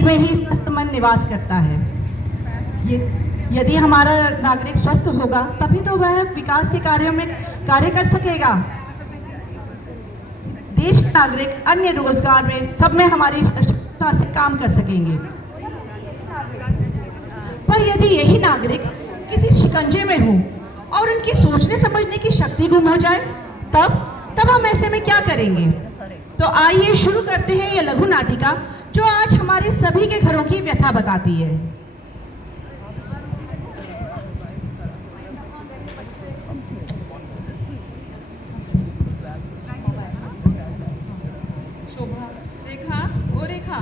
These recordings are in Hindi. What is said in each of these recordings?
शरीर में ही स्वस्थ मन निवास करता है। यदि हमारा नागरिक स्वस्थ होगा तभी तो वह विकास के कार्यों में कार्य कर सकेगा। देश के नागरिक अन्य रोजगार में सब में हमारी क्षमता से काम कर सकेंगे। पर यदि यही नागरिक किसी शिकंजे में हो और उनकी सोचने समझने की शक्ति गुम हो जाए, तब हम ऐसे में क्या करेंगे? तो आइए शुरू करते हैं ये लघु नाटिका जो आज हमारे सभी के घरों की व्यथा बताती है। शोभा, रेखा, ओ रेखा,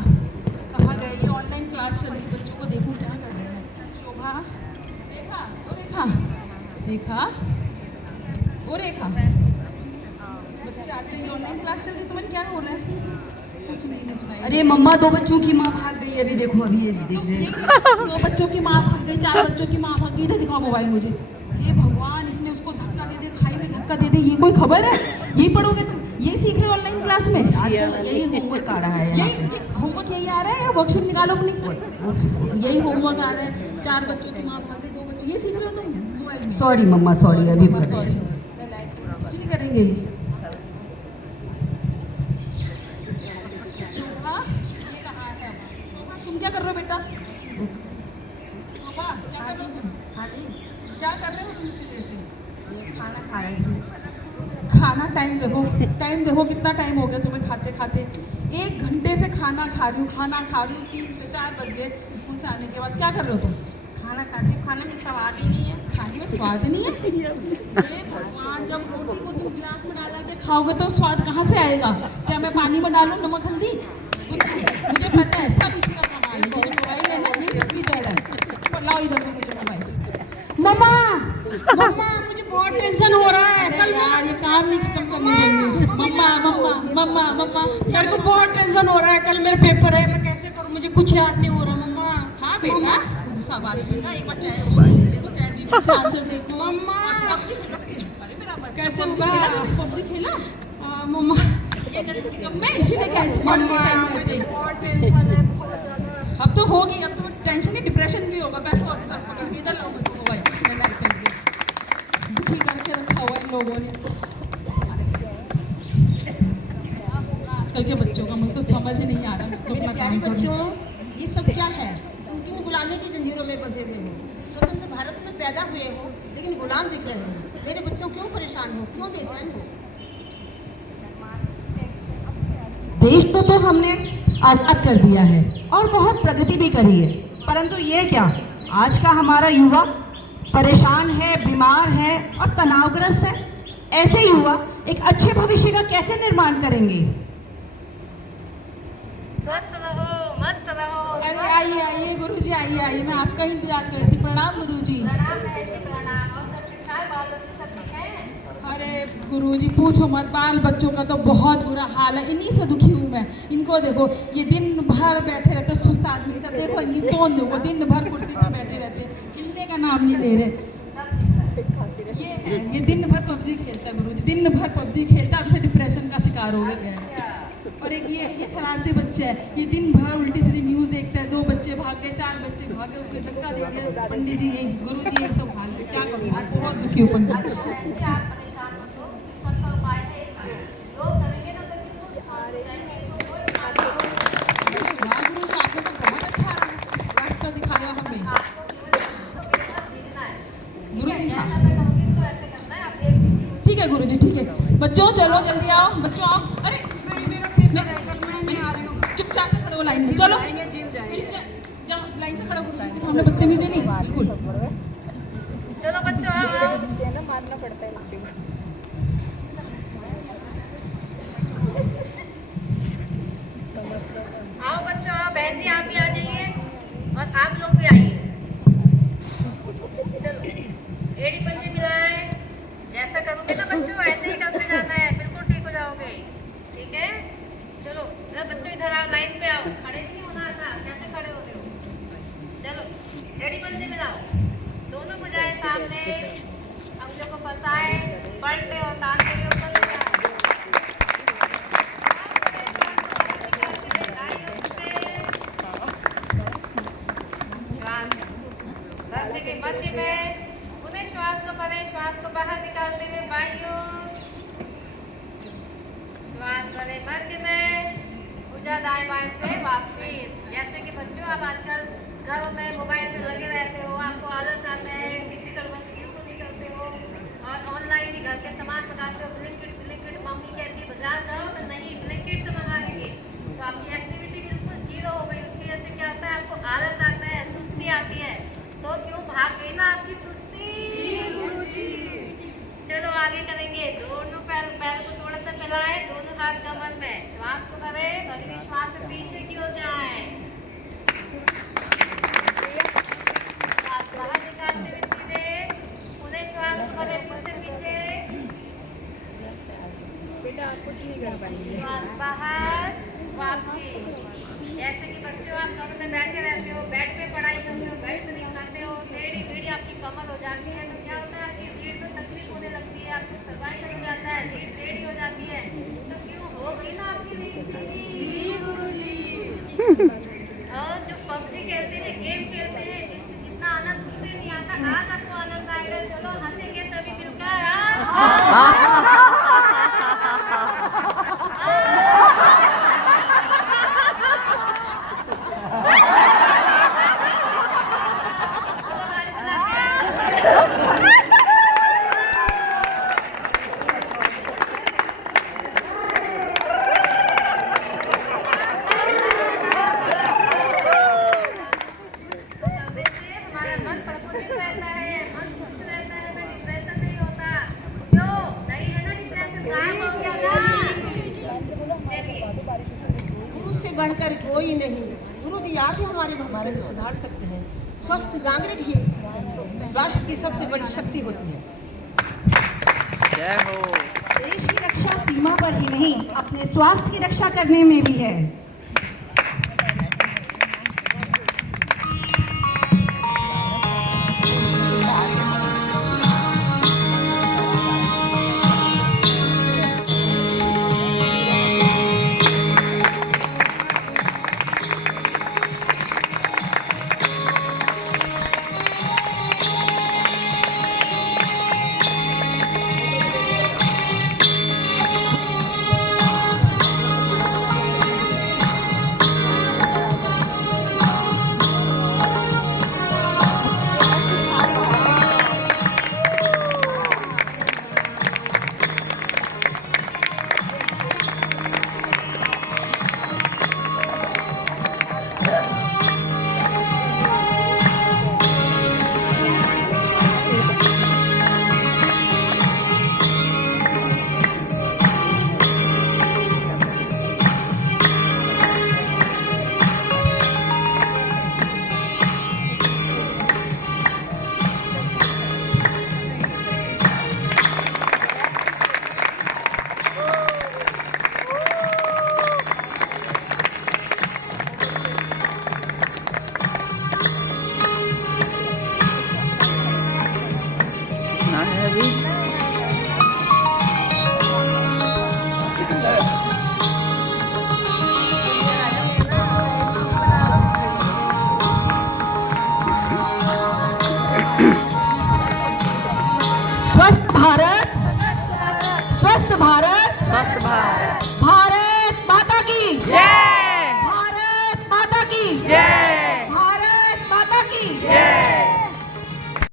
कहाँ गए? ये ऑनलाइन क्लास चल रही, बच्चों को देखो क्या कर रहे हैं। शोभा, रेखा, ओ रेखा, रेखा, ओ रेखा, बच्चे आजकल ऑनलाइन क्लास चल रही, तुम्हें क्या हो रहा है? कुछ नहीं सुनाई। अरे मम्मा, 2 बच्चों की माँ भाग गई। अभी देखो, अभी ये देख रहे हैं। 2 बच्चों की माँ भाग गई, 4 बच्चों की माँ भाग गई। इधर दिखाओ मोबाइल मुझे। ये भगवान, इसने उसको धक्का दे दे, खाई में धक्का दे दे, ये कोई खबर है? यही पढ़ोगे तुम? यही सीख रहे हो ऑनलाइन क्लास में? यही होमवर्क आ रहा है। यही होमवर्क यही आ रहा है या वर्कशीट निकालो अपनी? यही होमवर्क आ रहा है। 4 बच्चों की माँ भाग गई, 2 बच्चों, ये सीख रहे हो तुम मोबाइल में? सॉरी मम्मा, सॉरी, अभी सॉरी, कुछ नहीं करेंगे। शोभा, ये कहाँ है? शोभा, तुम क्या कर रहे हो बेटा? शोभा, क्या कर रहे हो तुम? हाँ जी, क्या कर रहे हो तुम इतनी देर से? मैं खाना खा रही थी। खाना टाइम देखो कितना टाइम हो गया तुम्हें खाते खाते। 1 घंटे से खाना खा रही हूँ 3 से 4 बज गए स्कूल से आने के बाद। क्या कर रहे हो तुम? खाना खा रही हूँ। खाने में स्वाद ही नहीं है। खाने में स्वाद नहीं है? ये भगवान, जब रोटी को तुम गिलास में डाल के खाओगे तो स्वाद कहाँ से आएगा? क्या मैं पानी में डालूं नमक हल्दी? मुझे पता है सब इसका कमाल है। ये मोबाइल है ना, ये सबकी जड़ है। लाओ इधर मुझे मोबाइल। मम्मा, मम्मा, मुझे बहुत टेंशन हो रहा है। कल यार ये काम नहीं खत्म करने देंगे। मम्मा मम्मा मम्मा मम्मा, मेरे को बहुत टेंशन हो रहा है। कल मेरे पेपर है, मैं कैसे करूँ? मुझे कुछ याद नहीं हो रहा मम्मा। हाँ बेटा, गुस्सा बात बेटा, एक बार देखो चैट जीपीटी से आंसर देखो। मम्मा, पबजी खेला? अरे मेरा बच्चा कैसे PUBG होगा? खेला? पबजी खेला? मम्मा, ये मैं इसीलिए कहती हूँ बहुत टेंशन है, बहुत ज़्यादा। अब तो होगी, अब तो टेंशन नहीं डिप्रेशन भी होगा। बैठो अब सब पकड़ के इधर लाओ मुझे मोबाइल, मैं लाइट करके दुखी करके रखा हुआ इन लोगों ने। आजकल के बच्चों का मुझे तो समझ ही नहीं आ रहा। मेरे प्यारे बच्चों, ये सब क्या है? तुम क्यों गुलामी की जंजीरों में बंधे हुए हो? स्वतंत्र भारत में पैदा हुए हो लेकिन गुलाम दिख रहे हो। मेरे बच्चों क्यों परेशान हो, क्यों बेचैन हो? देश को तो हमने आजाद कर दिया है और बहुत प्रगति भी करी है, परंतु ये क्या, आज का हमारा युवा परेशान है, बीमार है और तनावग्रस्त है। ऐसे युवा एक अच्छे भविष्य का कैसे निर्माण करेंगे? स्वस्थ रहो, मस्त रहो। अरे आइए आइए गुरुजी, आइए आइए, मैं आपका ही इंतजार कर रही थी। प्रणाम गुरुजी। अरे गुरुजी पूछो मत, बाल बच्चों का तो बहुत बुरा हाल है। इन्हीं से दुखी हूँ मैं। इनको देखो, ये दिन भर बैठे रहते, सुस्त आदमी का देखो, इनकी तोन देखो, दिन भर कुर्सी पर बैठे रहते, हिलने का नाम नहीं ले रहे। ये दिन भर पबजी खेलता है गुरुजी, दिन भर पबजी खेलता, अब से डिप्रेशन का शिकार हो गया। और एक ये शरारती बच्चे है, ये दिन भर उल्टी सीधी न्यूज़ देखता है। 2 बच्चे भाग गए, 4 बच्चे भाग गए, उसमें धक्का दे दिया। पंडित जी, यही गुरुजी, ये सब हाल है। क्या करूँ, बहुत दुखी हूँ पंडित। ठीक है गुरुजी, ठीक है। बच्चों चलो जल्दी आओ, बच्चों आओ। अरे मैं आ रही हूँ। चुपचाप से खड़े हो लाइन में, चलो जाओ लाइन से खड़े हो। हमने बदतमीजी नहीं, बिल्कुल। चलो बच्चों, आओ। मारना पड़ता है बच्चे को। आओ बच्चों, आओ। बहन जी आप भी आ जाइए और आप लोग भी आइए। चलो, एड़ी पंजे मिलाए। जैसा करोगे ना बच्चों, ऐसे ही करते जाना है, बिल्कुल ठीक हो जाओगे। ठीक है? चलो बच्चों, इधर आओ, लाइन पे आओ। खड़े नहीं होना था, कैसे खड़े होते हो? चलो एड़ी पंजे मिलाओ, दोनों भुजाएं सामने, अंगुलियों को फंसाए, पलटे और तान के ऊपर ले जाए। श्वास को बाहर निकालते हुए बाइयों श्वास भरे भर के में भुजा दाएं बाएं से वापिस। जैसे कि बच्चों आप आजकल घरों में मोबाइल में लगे रहते हो, आपको आलस आता है, फिजिकल वर्क बिल्कुल नहीं करते हो और ऑनलाइन ही घर के सामान मंगाते हो। ब्लिंकिट मम्मी कहती है बाजार जाओ, तो नहीं ब्लिंकिट से मंगा लेंगे, तो आपकी एक्टिविटी बिल्कुल जीरो हो गई। उसकी वजह से क्या होता है, आपको आलस आता है, सुस्ती आती है, तो क्यों भाग गई ना आपकी सुस्ती। चलो आगे करेंगे, दोनों पैर को थोड़ा सा फैलाएं, दोनों हाथ कमर में, श्वास को भरें, भरी हुई श्वास से पीछे की ओर जाएं, श्वास बाहर निकालते हुए सीधे, पूरे श्वास को भरें, फिर से पीछे, बेटा कुछ नहीं कर पाएंगे। श्वास बाहर वापिस। जैसे कि बच्चों आप घर में बैठे रहते हो, बेड पे पढ़ाई करते हो, बेड पे नहीं उठाते हो, टेढ़ी मेढ़ी आपकी कमर हो जाती है, तो क्या होता है आपकी रीढ़ में तकलीफ होने लगती है, आपको सर्वाइकल हो जाता है, रीढ़ टेढ़ी हो जाती है, तो क्यों हो गई ना आपकी रीढ़ सीधी। और जो पबजी खेलते हैं, गेम खेलते हैं, जिससे जितना आनंद उससे नहीं आता, आज आपको आनंद आएगा। चलो हंसेंगे सभी मिलकर। करने से हमारा मन प्रफुल्लित रहता है, मन खुश रहता है, हमें डिप्रेशन नहीं होता। क्यों नहीं है ना डिप्रेशन, गायब हो गया ना। चलिए गुरु से बढ़कर कोई नहीं। गुरु जी आप ही हमारे भविष्य को सुधार सकते हैं। स्वस्थ नागरिक ही राष्ट्र की सबसे बड़ी शक्ति होती है। देश की रक्षा सीमा पर ही नहीं, अपने स्वास्थ्य की रक्षा करने में भी है।